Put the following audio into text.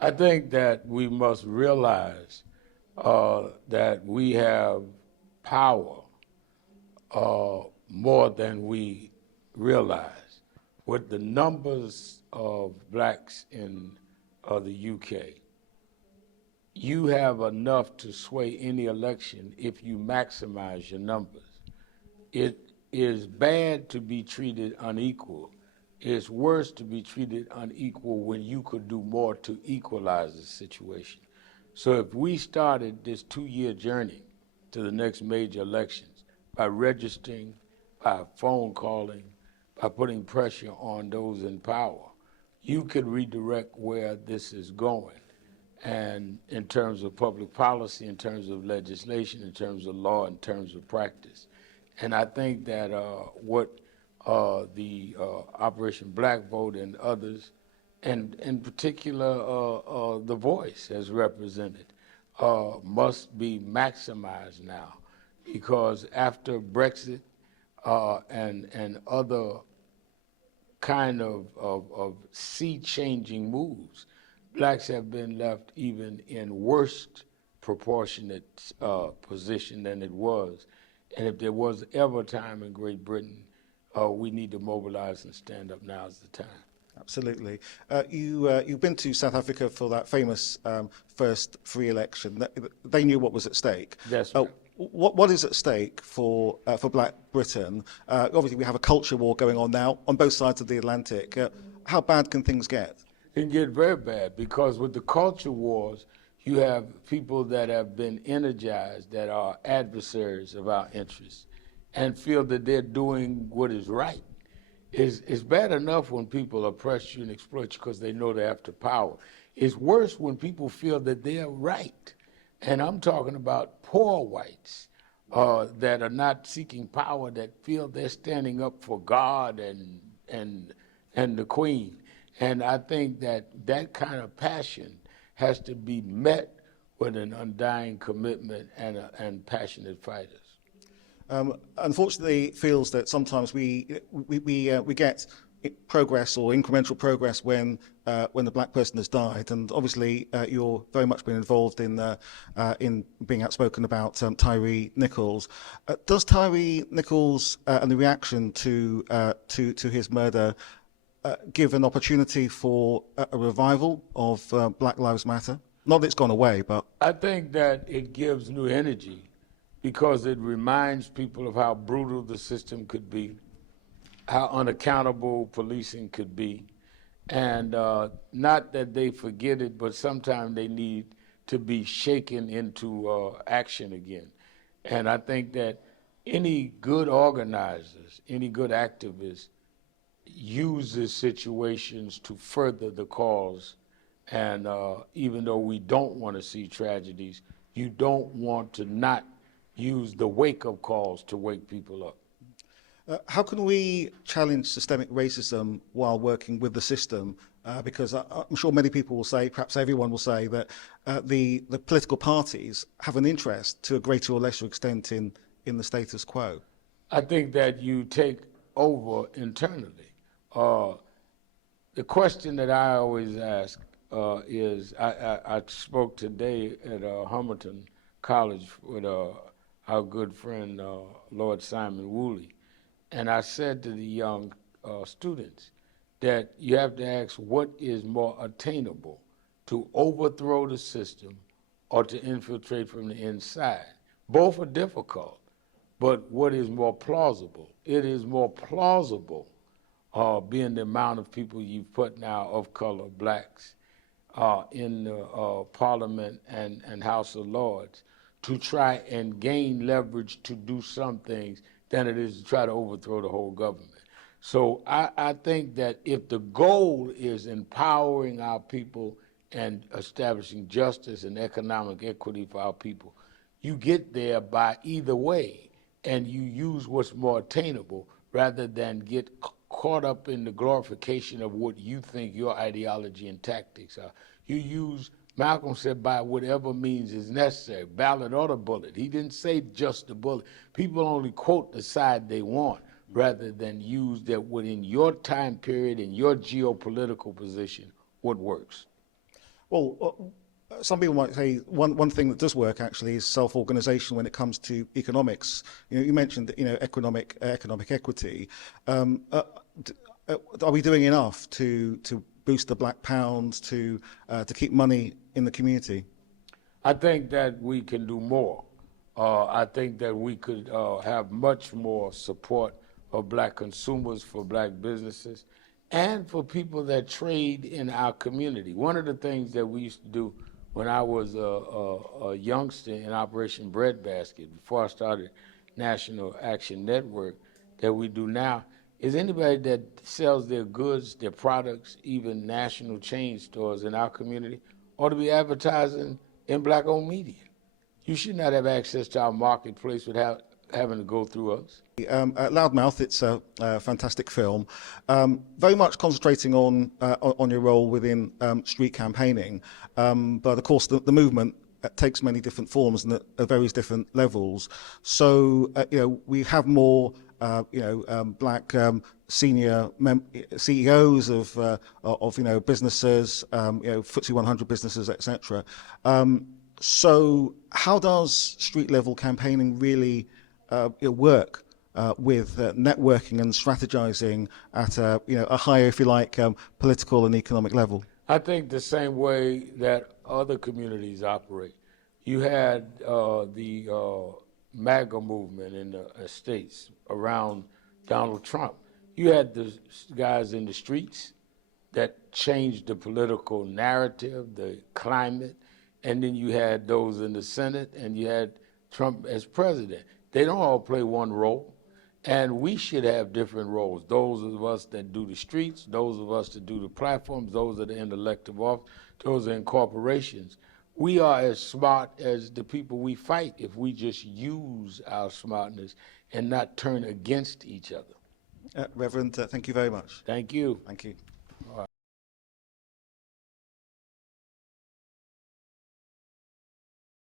I think that we must realize that we have power more than we realize. With the numbers of blacks in the UK, you have enough to sway any election if you maximize your numbers. It is bad to be treated unequal. It's worse to be treated unequal when you could do more to equalize the situation. So if we started this 2-year journey to the next major elections by registering, by phone calling, by putting pressure on those in power, you could redirect where this is going. And in terms of public policy, in terms of legislation, in terms of law, in terms of practice. And I think that what the Operation Black Vote and others, and in particular The Voice has represented, must be maximized now. Because after Brexit and other kind of sea-changing moves, blacks have been left even in worse proportionate position than it was. And if there was ever a time in Great Britain, we need to mobilize and stand up. Now is the time. Absolutely. You've been to South Africa for that famous first free election. They knew what was at stake. That's right. What is at stake for Black Britain? Obviously, we have a culture war going on now on both sides of the Atlantic. How bad can things get? It can get very bad because with the culture wars, you have people that have been energized, that are adversaries of our interests, and feel that they're doing what is right. It's bad enough when people oppress you and exploit you because they know they're after power. It's worse when people feel that they're right. And I'm talking about poor whites that are not seeking power, that feel they're standing up for God and the Queen. And I think that kind of passion has to be met with an undying commitment and passionate fighters. Unfortunately, it feels that sometimes we get progress or incremental progress when the black person has died, and obviously you're very much been involved in being outspoken about Tyree Nichols. Does Tyree Nichols and the reaction to his murder give an opportunity for a revival of Black Lives Matter? Not that it's gone away, but I think that it gives new energy because it reminds people of how brutal the system could be, how unaccountable policing could be, and not that they forget it, but sometimes they need to be shaken into action again. And I think that any good organizers, any good activists uses situations to further the cause. And even though we don't want to see tragedies, you don't want to not use the wake-up calls to wake people up. How can we challenge systemic racism while working with the system? Because I'm sure many people will say, perhaps everyone will say, that the political parties have an interest to a greater or lesser extent in the status quo. I think that you take over internally. The question that I always ask is, I spoke today at Homerton College with our good friend, Lord Simon Woolley, and I said to the young students that you have to ask what is more attainable, to overthrow the system or to infiltrate from the inside. Both are difficult, but what is more plausible? It is more plausible, being the amount of people you've put now of color, blacks, in the Parliament and House of Lords, to try and gain leverage to do some things than it is to try to overthrow the whole government. So I think that if the goal is empowering our people and establishing justice and economic equity for our people, you get there by either way, and you use what's more attainable rather than get caught up in the glorification of what you think your ideology and tactics are. You use, Malcolm said, by whatever means is necessary, ballot or the bullet. He didn't say just the bullet. People only quote the side they want rather than use that within your time period and your geopolitical position, what works. Well, some people might say one thing that does work actually is self-organization when it comes to economics. You mentioned economic equity. Are we doing enough to boost the black pound to keep money in the community? I think that we can do more. I think that we could have much more support of black consumers, for black businesses, and for people that trade in our community. One of the things that we used to do when I was a youngster in Operation Breadbasket, before I started National Action Network, that we do now, is anybody that sells their goods, their products, even national chain stores in our community, ought to be advertising in black-owned media. You should not have access to our marketplace without having to go through us. Loudmouth, it's a fantastic film, very much concentrating on your role within street campaigning, but of course the movement takes many different forms and at various different levels. So we have more black senior CEOs of businesses, FTSE 100 businesses, etc. So how does street level campaigning really work with networking and strategizing at a higher, if you like, political and economic level? I think the same way that other communities operate. You had the MAGA movement in the States around Donald Trump. You had the guys in the streets that changed the political narrative, the climate, and then you had those in the Senate, and you had Trump as president. They don't all play one role, and we should have different roles. Those of us that do the streets, those of us that do the platforms, those that are in the elective office, those are in corporations. We are as smart as the people we fight if we just use our smartness and not turn against each other. Reverend, thank you very much. Thank you. Thank you.